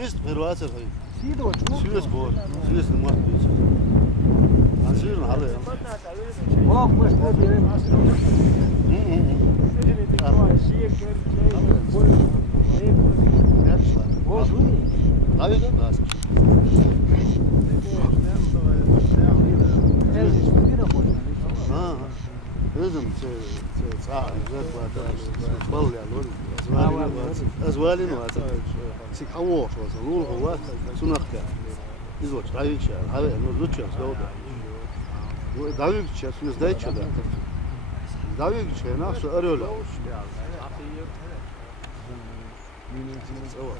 Ist privat er hij. Siedo, Süß boor. Süß de maat. Aan zuur hadden. Oh, mas não tem. Oh, juni. Abi de nasıl? Ha. لازم تصاحب ذاك بطل يعني أزوالي نواتي سيك حوش وصلوا هو سنخك إزوج رايك شيء هذا إنه زوج شيء سلوده وداويك شيء سويس دايت شيء داويك شيء ناس أريولا زوج لي مشكلة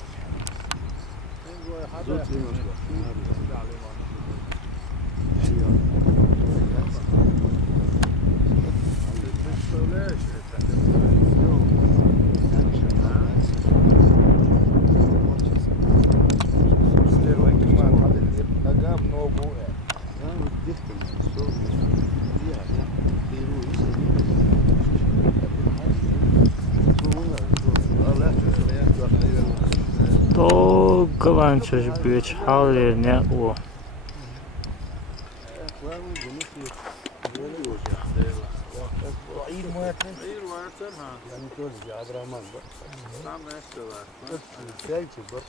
To kalančas bič halė ne o. عير واتنها يعني توزع عبد الرحمن نعم استوى سايت برضه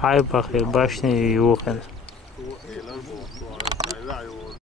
Хайбах і башні Юхен.